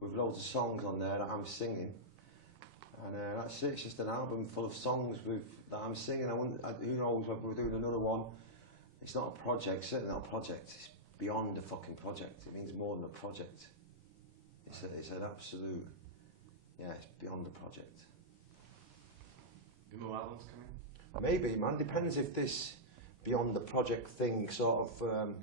with loads of songs on there that I'm singing. And that's it. It's just an album full of songs that I'm singing. Who knows whether we're doing another one. It's not a project, certainly not a project. It's beyond a fucking project. It means more than a project. It's an absolute, yeah, it's beyond a project. More albums coming? Maybe, man. Depends if this beyond the project thing sort of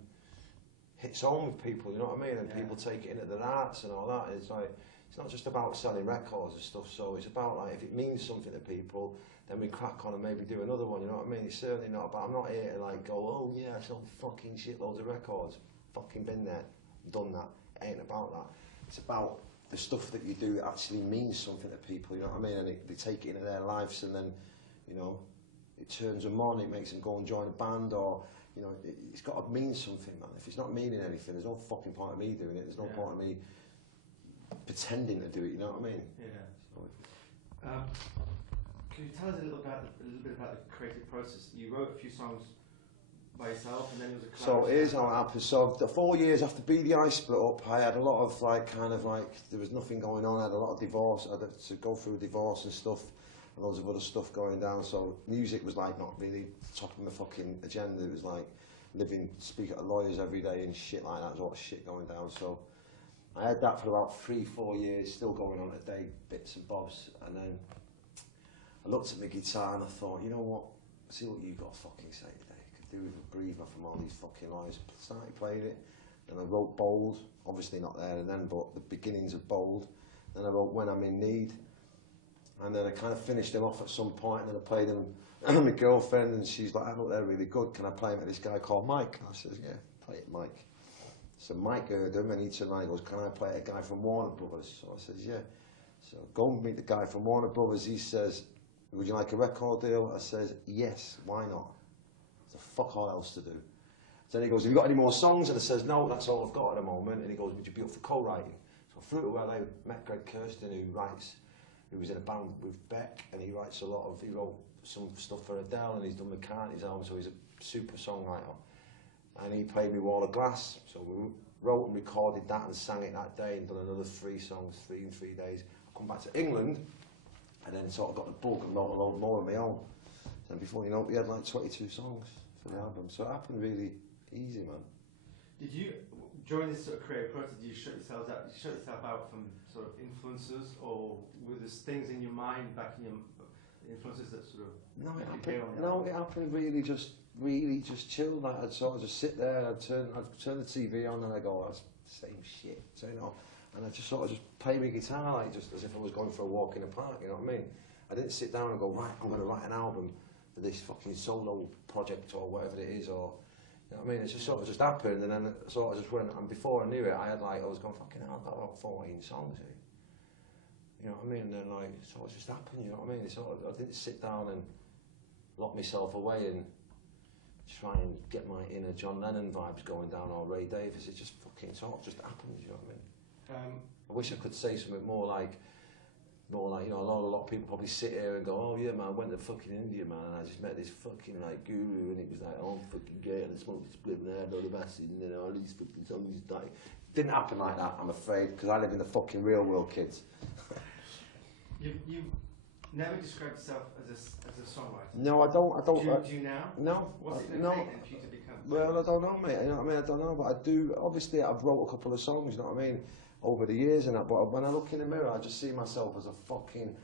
hits home with people, you know what I mean? And people take it into their arts and all that. It's like, it's not just about selling records and stuff, so it's about like, if it means something to people, then we crack on and maybe do another one, you know what I mean? It's certainly not about, I'm not here to like go, oh yeah, I sold fucking shitloads of records. Fucking been there, done that. It ain't about that. It's about the stuff that you do that actually means something to people, you know what I mean? And they take it into their lives, and then, you know, it turns them on, it makes them go and join a band, or, you know, it's got to mean something, man. If it's not meaning anything, there's no fucking point of me doing it. There's no point of me pretending to do it, you know what I mean? Yeah. So, can you tell us a little bit about the creative process? You wrote a few songs by yourself, and then it was a So here's how it happened. So the 4 years after BDI split up, I had a lot of like, there was nothing going on. I had a lot of divorce. I had to go through a divorce and stuff, and loads of other stuff going down. So music was like not really top of the fucking agenda. It was like speaking to lawyers every day and shit like that. There's a lot of shit going down. So I had that for about 3-4 years, still going on today, bits and bobs. And then I looked at my guitar and I thought, you know what? See what you've got to fucking say today. Do with a breather from all these fucking lawyers. Started playing it, and I wrote Bold, obviously not there and then, but the beginnings of Bold. Then I wrote When I'm in Need, and then I kind of finished them off at some point, and then I played them to my girlfriend, and she's like, I thought they're really good, can I play them to this guy called Mike? And I says, yeah, play it, Mike. So Mike heard them, and he turned around and goes, can I play a guy from Warner Brothers? So I says, yeah. So go and meet the guy from Warner Brothers. He says, would you like a record deal? I says, yes, why not? Fuck all else to do. So then he goes, have you got any more songs? And I says, no, that's all I've got at the moment. And he goes, would you be up for co-writing? So I flew to LA, met Greg Kirsten, who was in a band with Beck, and he wrote some stuff for Adele, and he's done McCartney's album, so he's a super songwriter. And he played me Wall of Glass, so we wrote and recorded that and sang it that day, and done another 3 songs, 3 in 3 days. I come back to England, and then sort of got the bug and wrote a load more on my own. And before you know it, we had like 22 songs for the album. So it happened really easy, man. Did you, during this sort of creative process, did you shut yourself out from sort of influences, or were there things in your mind back in your influences that sort of... it happened really just chilled. Like, I'd sort of just sit there, I'd turn the TV on, and I'd go, that's the same shit, so, you know. And I'd just sort of just play my guitar, like just as if I was going for a walk in the park, you know what I mean? I didn't sit down and go, right, I'm going to write an album for this fucking solo project or whatever it is, or, you know what I mean? It just sort of just happened, and then it sort of just went, and before I knew it, I was going, fucking hell, I've got about 14 songs here. You know what I mean? And then like, it sort of just happened, you know what I mean? I didn't sit down and lock myself away and try and get my inner John Lennon vibes going down, or Ray Davis. It just fucking sort of just happened, you know what I mean? I wish I could say something more like, you know, a lot of people probably sit here and go, oh yeah man, I went to fucking India, man, and I just met this fucking like guru, and it was like, oh I'm fucking gay, and I smoked this spliff and I had a lot of acid, and then all these fucking songs died. Didn't happen like that, I'm afraid, because I live in the fucking real world, kids. You never described yourself as a songwriter. No, I don't. Do you now? No. What's it going to take then for you to become? Well, I don't know, mate. You know what I mean? I don't know, but I do. Obviously, I've wrote a couple of songs. You know what I mean? Over the years and that. But when I look in the mirror, I just see myself as a fucking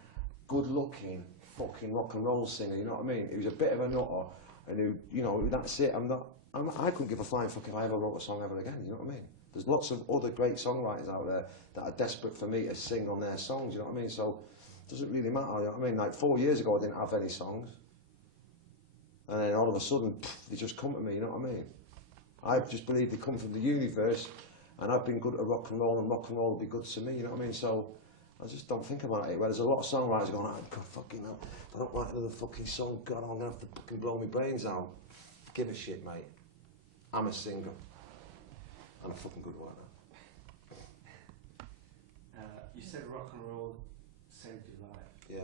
good-looking fucking rock and roll singer. You know what I mean? Who's a bit of a nutter, and who, you know, that's it. I couldn't give a flying fuck if I ever wrote a song ever again. You know what I mean? There's lots of other great songwriters out there that are desperate for me to sing on their songs. You know what I mean? So it doesn't really matter. You know what I mean? Like 4 years ago, I didn't have any songs. And then all of a sudden, they just come to me, you know what I mean? I just believe they come from the universe, and I've been good at rock and roll will be good to me, you know what I mean? So I just don't think about it. Whereas a lot of songwriters going, oh, God, fucking hell, if I don't write another fucking song, God, I'm going to have to fucking blow my brains out. Give a shit, mate. I'm a singer. I'm a fucking good writer. You said rock and roll saved your life. Yeah,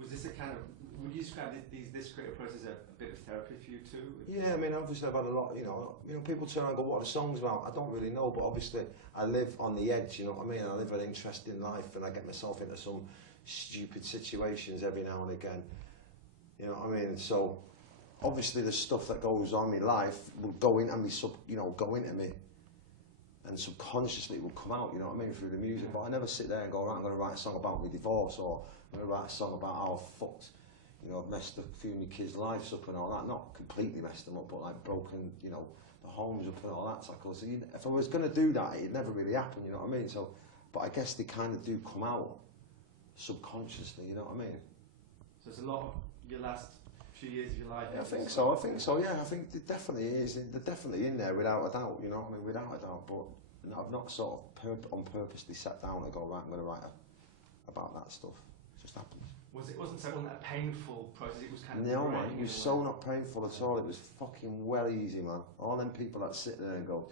was this a kind of would you describe this creative process as a bit of therapy for you too? Yeah, I mean, obviously I've had a lot, you know, people turn around and go, what are the songs about? I don't really know, but obviously I live on the edge, you know what I mean? I live an interesting life and I get myself into some stupid situations every now and again, you know what I mean? So obviously the stuff that goes on in my life will go into me, go into me, and subconsciously it will come out, you know what I mean, through the music. But I never sit there and go, right, I'm going to write a song about my divorce, or I'm going to write a song about how I fucked, you know, I've messed a few of my kids' lives up and all that. Not completely messed them up, but like broken, you know, the homes up and all that. So if I was going to do that, it never really happened, you know what I mean? So, but I guess they kind of do come out subconsciously, you know what I mean? So it's a lot of your last few years of your life. Yeah, I think so, yeah. I think it definitely is. They're definitely in there without a doubt, you know what I mean? Without a doubt, but I've not sort of on purposely sat down and go, right, I'm going to write about that stuff. It just happens. Wasn't that a painful process? It was kind of... No, man, it was so not painful at all. It was fucking well easy, man. All them people that sit there and go,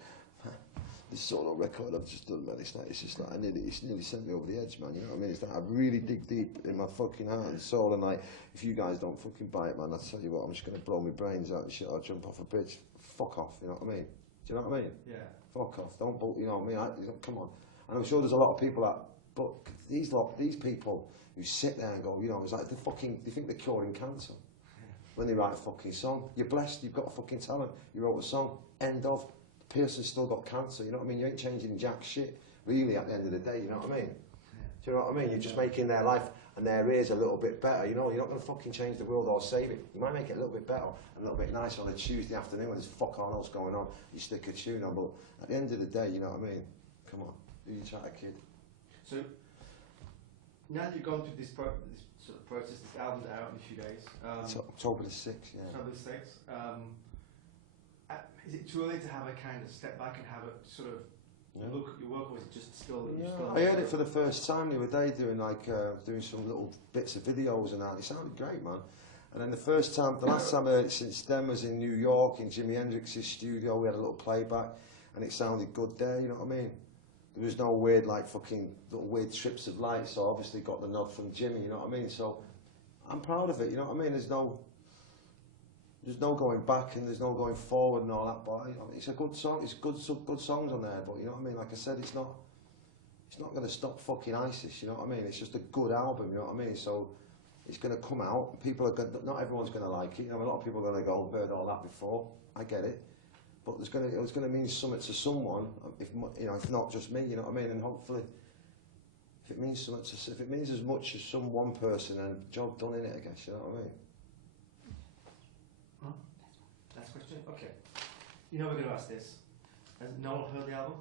this sort of record I've just done, man, it's just like, it's nearly sent me over the edge, man, you know what I mean? It's like, I really dig deep in my fucking heart and soul, and like, if you guys don't fucking buy it, man, I'll tell you what, I'm just going to blow my brains out and shit, or jump off a bridge. Fuck off, you know what I mean? Do you know what I mean? Yeah. Fuck off, don't, you know what I mean? Come on. And I'm sure there's a lot of people that, but these people who sit there and go, you know, it's like they think they're curing cancer when they write a fucking song. You're blessed, you've got a fucking talent, you wrote a song, end of. The person's still got cancer, you know what I mean? You ain't changing jack shit, really, at the end of the day, you know what I mean? Do you know what I mean? You're just making their life and their ears a little bit better, you know? You're not going to fucking change the world or save it. You might make it a little bit better, a little bit nicer on a Tuesday afternoon when there's fuck all else going on. You stick a tune on, but at the end of the day, you know what I mean? Come on, do your chat, kid. So, now that you've gone through this sort of process, this album's out in a few days. It's October the 6th, yeah. October the 6th. Is it too early to have a kind of step back and have a sort of look at your work, or is it just still... I heard it for the first time the other day doing some little bits of videos and that. It sounded great, man. And then the last time I heard it since then was in New York, in Jimi Hendrix's studio. We had a little playback and it sounded good there, you know what I mean? There was no weird, like, fucking little weird trips of light, so I obviously got the nod from Jimmy, you know what I mean? So I'm proud of it, you know what I mean? There's no going back and there's no going forward and all that, but you know, it's a good song. It's good songs on there, but you know what I mean? Like I said, it's not going to stop fucking ISIS, you know what I mean? It's just a good album, you know what I mean? So it's going to come out. People are going. Not everyone's going to like it. You know, a lot of people are going to go, heard all that before. I get it, but it's going to mean something to someone. If not just me, you know what I mean? And hopefully, if it means as much as some one person, then job done in it, I guess. You know what I mean? Last question? Okay. You know we're going to ask this. Has Noel heard the album?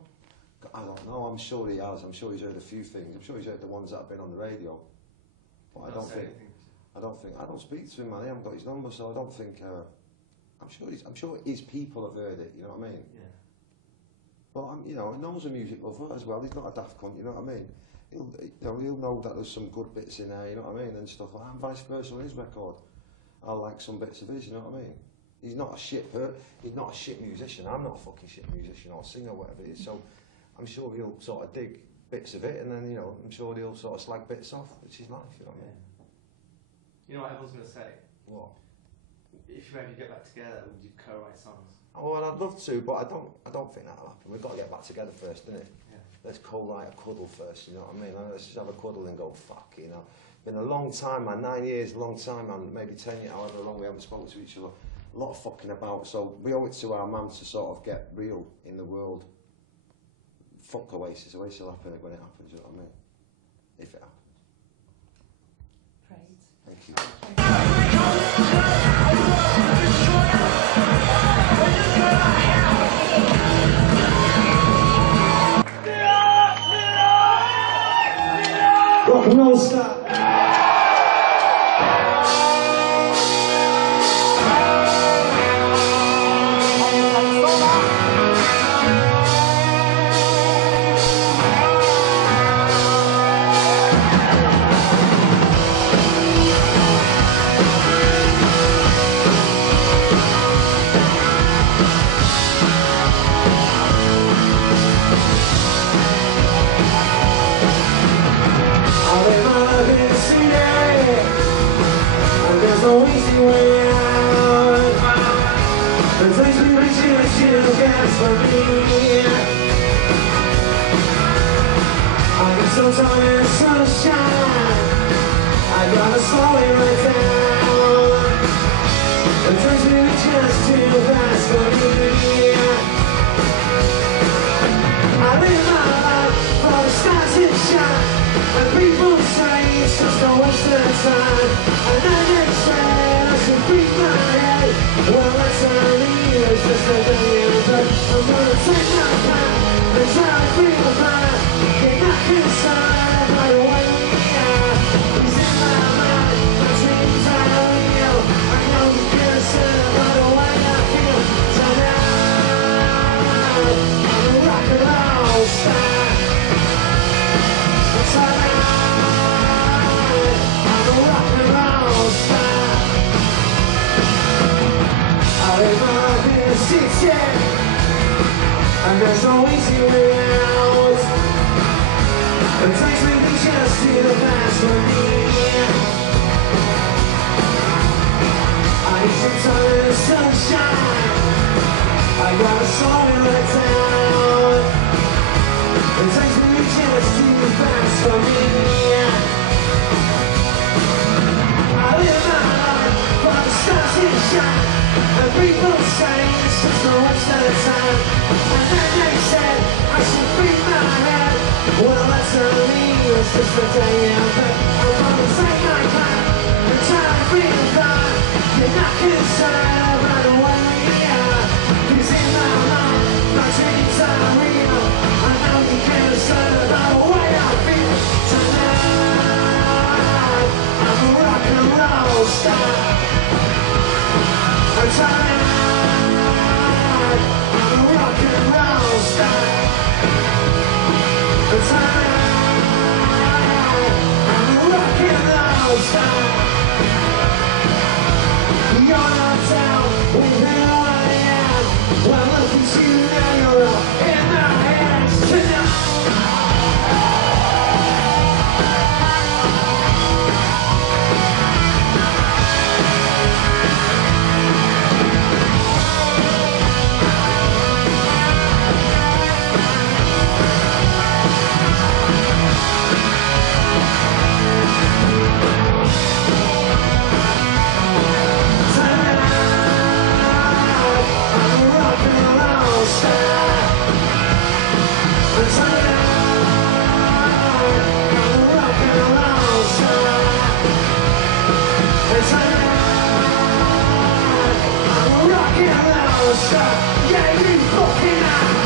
I don't know, I'm sure he has. I'm sure he's heard a few things. I'm sure he's heard the ones that have been on the radio. But I don't speak to him, man. I haven't got his number, so I don't think... I'm sure his people have heard it, you know what I mean? Yeah. But, Noel's a music lover as well. He's not a daft cunt, you know what I mean? He'll know that there's some good bits in there, you know what I mean? And stuff like that, and vice versa on his record. I like some bits of his, you know what I mean? He's not a shit musician. I'm not a fucking shit musician or singer or whatever it is. So I'm sure he'll sort of dig bits of it, and then I'm sure he'll sort of slag bits off, which is life. You know what I mean? You know what everyone's going to say? What? If you ever get back together, would you co-write songs? Oh, well, I'd love to, but I don't think that'll happen. We've got to get back together first, innit? Yeah. Let's co-write a cuddle first. You know what I mean? Let's just have a cuddle and go fuck. You know, been a long time, man. 9 years, long time, man. Maybe 10 years, however long we haven't spoken to each other. A lot of fucking about, so we owe it to our man to sort of get real in the world. Fuck Oasis will happen when it happens, you know what I mean? If it happens. Praise. Thank you. Rock and roll star. I'm in my Sometimes in the sunshine, I gotta slow it right down. It takes me just too fast for me. I live my life for the stars to shine, and people say it's just a waste of time. And then they say I should beat my head. Well, that's not me, it's just a day in bed. I'm gonna take my time and try to feel the mind. Get back inside by the way we are. It's in my mind, my dreams are real. I know you can't say by the way I feel. Tonight, I'm a rock and roll star. Tonight, I'm a rock and roll star. I live my life in the city, and there's no easy way out. It takes me just to the past for me. I need some time in the sunshine, I gotta slow it right down. It takes me just to the past for me. I live my life for the stars to shine, and people say it's just a waste of time. And then they said I should beat my head. Well, that's not me, it's just a day in bed. I'm gonna take my time and try to feel fine. You're not concerned about the way we are. 'Cause in my mind, my dreams are real. I know you can't concern about the way I feel. Tonight, I'm a rock and roll star. Tonight, I'm a rock and roll star. Tonight, I'm a rock and roll star. You're not down with who I am. Well, look at you now, you're all in my hands tonight. Yeah, you fucking are.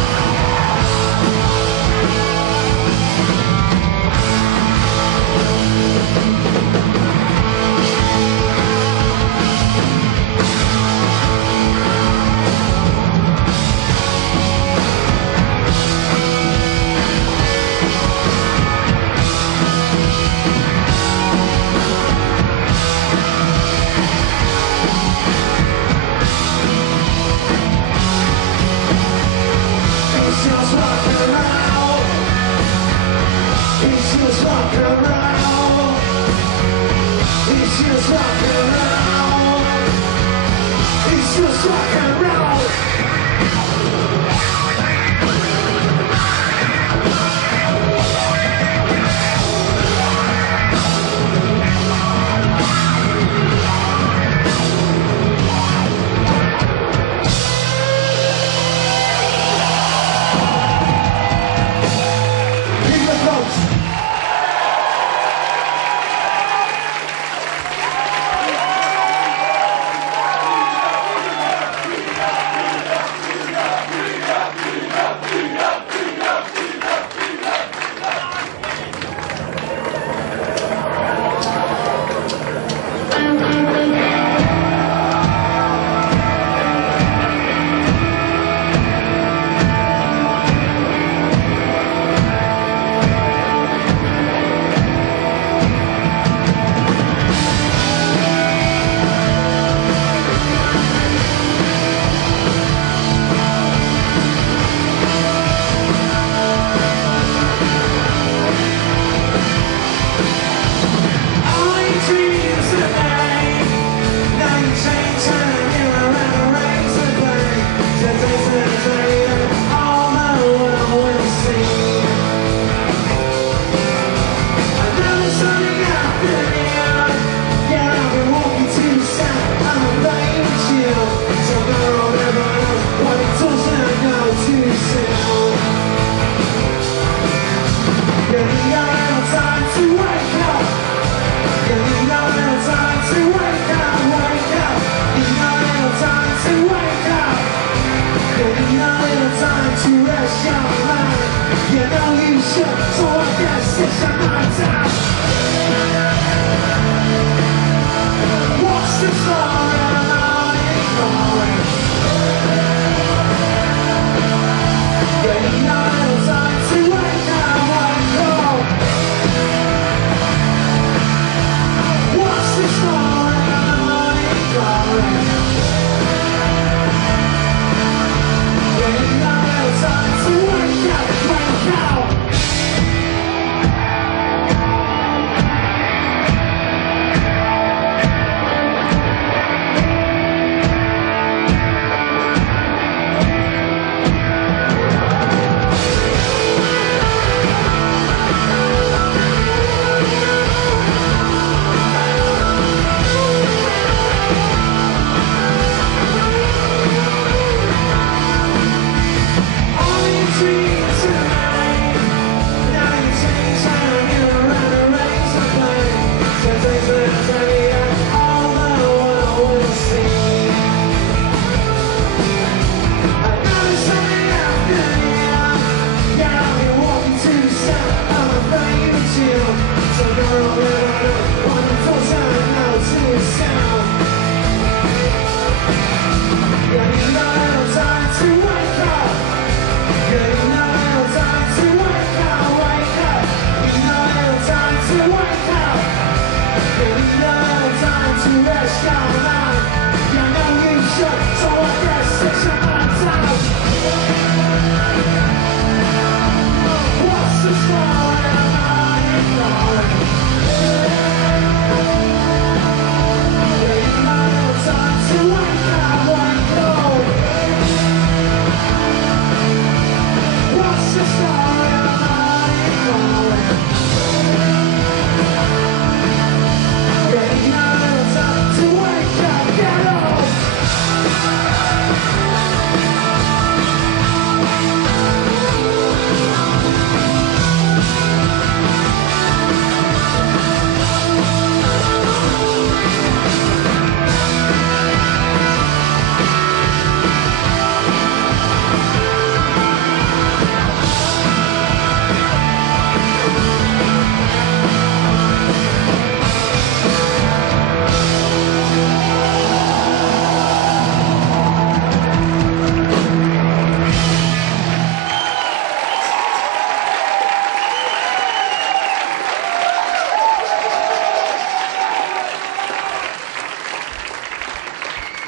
need a little time to wake up. You need a little time to wake up, wake up. You need a little time to wake up. You need a little time to rest your mind. You know you should, so I guess it's your time. What's the story? You need a little time to wake up, wake up. What's the story? You need a little time to wake up, wake up.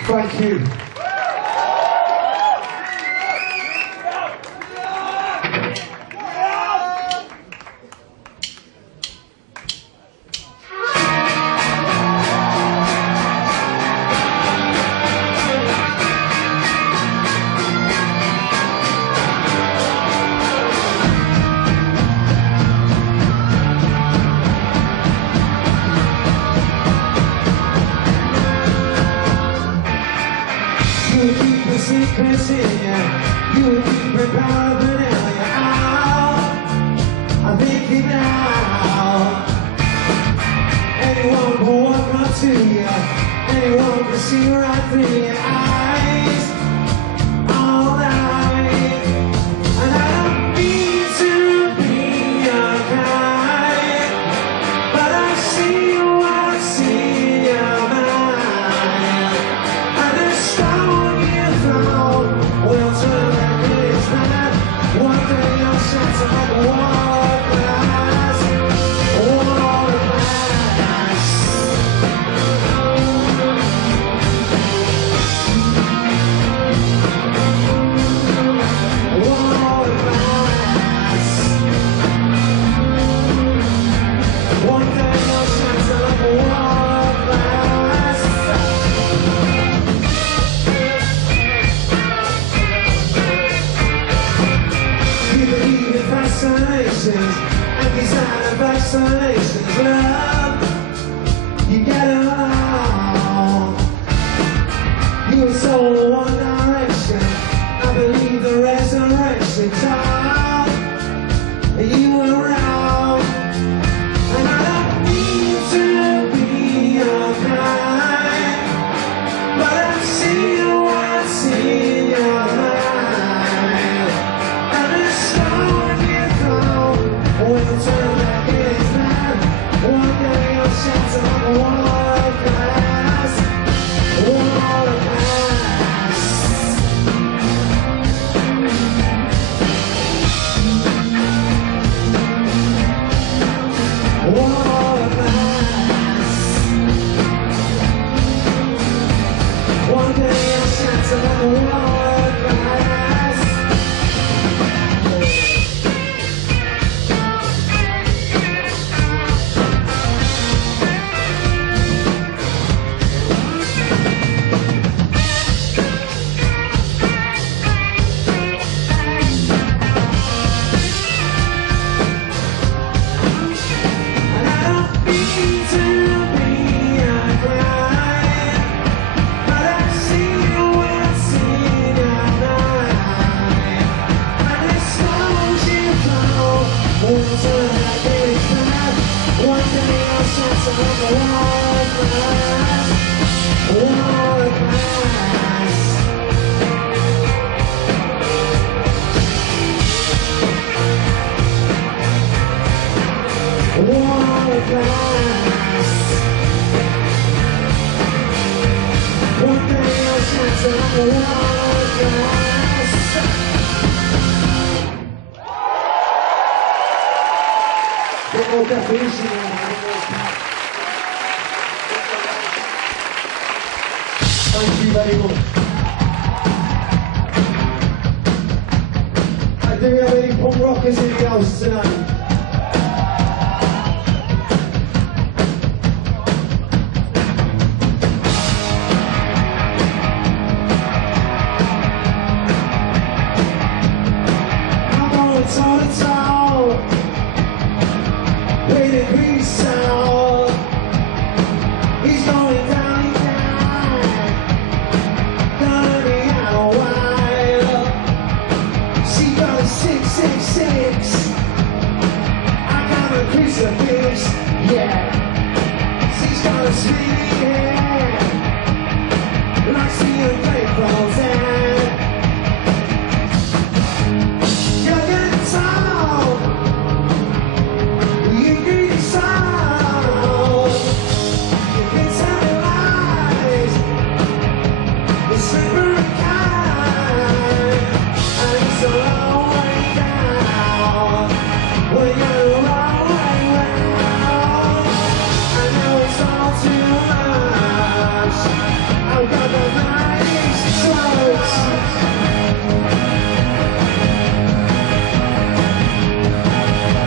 Thank you. You keep the secrets in you. You keep the paraphernalia out. I think it now. Anyone can walk up to you. Anyone can see right through your eyes all night. And I don't mean to be unkind, but I see what's in your mind. And the stone you throw will turn like it's not. One day you'll shut to like a wall of glass, a wall of glass. A wall of glass. One day you'll shut to like a wall of glass. You believe in fascinations and designer vaccinations, love. You get it all. You were sold one direction. I believe the resurrection time. You were wrong. Thank you very much. Do we have any punk rockers in the house tonight? I'm going toe to toe with a grease sound. He's going down and down. Gonna be out a while. She got a 666. I got a crucifix. Yeah. She's got a sweet hair. Like seeing baseball down. You're getting tall. You need a sound. You've been telling lies. The slippery kind. And it's a long way down. When you're the wrong way round. I know it's all too much. I've got the nice strokes.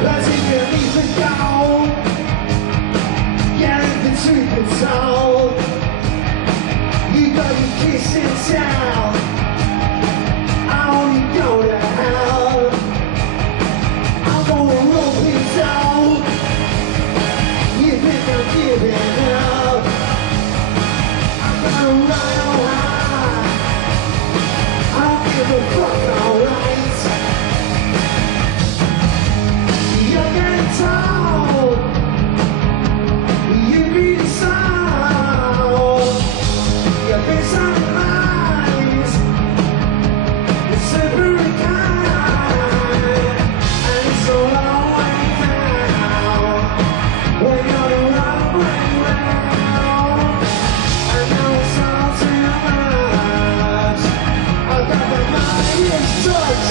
But if you need to go, yeah, if the truth is told, you got your kiss in town. I only go to hell. I'm gonna rope it down. You think I'm giving up? I'm gonna ride on high. I don't give a fuck, alright. You're getting tall. You need a sound. You've been telling lies. The slippery kind. And it's a long way down. When you're the wrong way round. I know it's all too much. I've got the mightiest touch.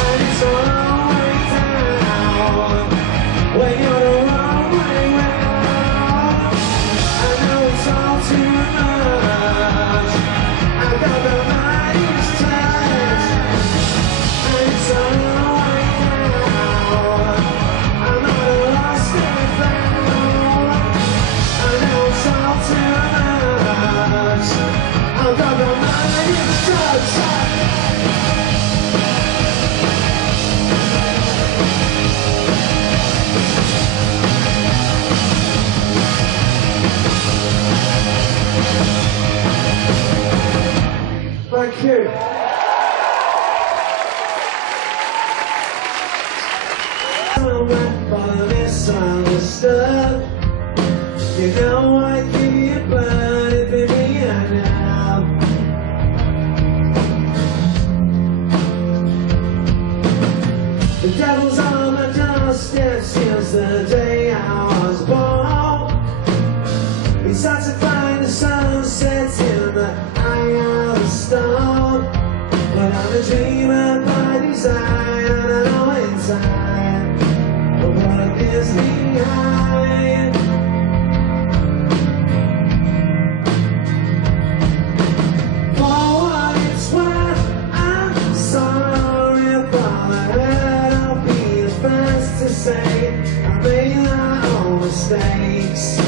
And it's a long way down. When you're the wrong way round. I know it's all too much. I've got the mightiest touch. And it's a long way down. I'm not lost and found. I know it's all too much. I've got the mightiest touch. Thank you. I'm misunderstood. You know I give you blood if it be enough. The devil's on my doorstep since the day I was born. It's hard to find the sunset in the eye of the storm. But I'm a dreamer by design, and I know in time the world is behind. mistakes.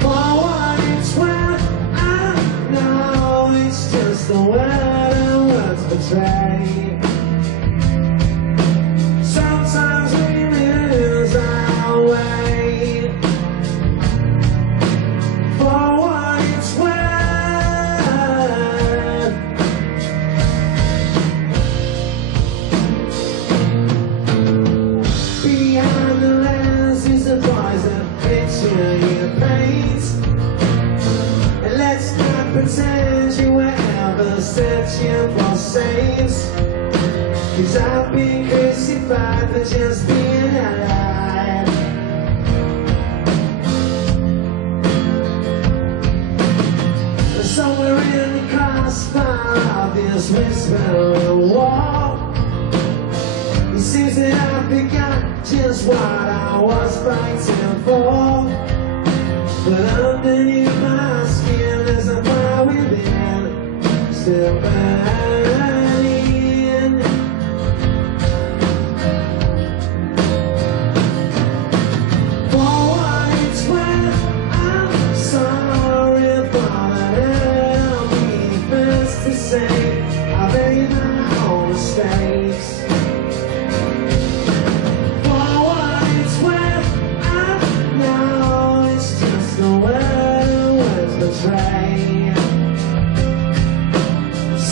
For what it's worth, I know it's just the way the words betray. Sometimes we lose our way. For what it's worth. Behind the lens is the poison picture you paint. And let's not pretend you were ever searching for saints. 'Cause I've been crucified for just being alive. Somewhere in the crossfire of this whispering wall, it seems that I forgot just what I was fighting for. But underneath my skin there's a fire within, still burning. For what it's worth, I'm sorry for that I'll be first to say I made my own mistakes. For what it's worth, I know it's just the way the words betray.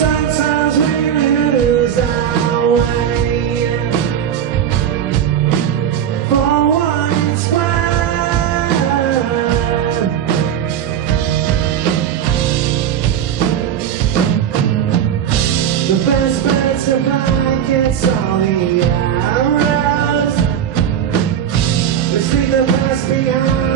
Sometimes we lose our way. For what it's worth. The best bird to fly gets all the arrows. Let's leave the past behind.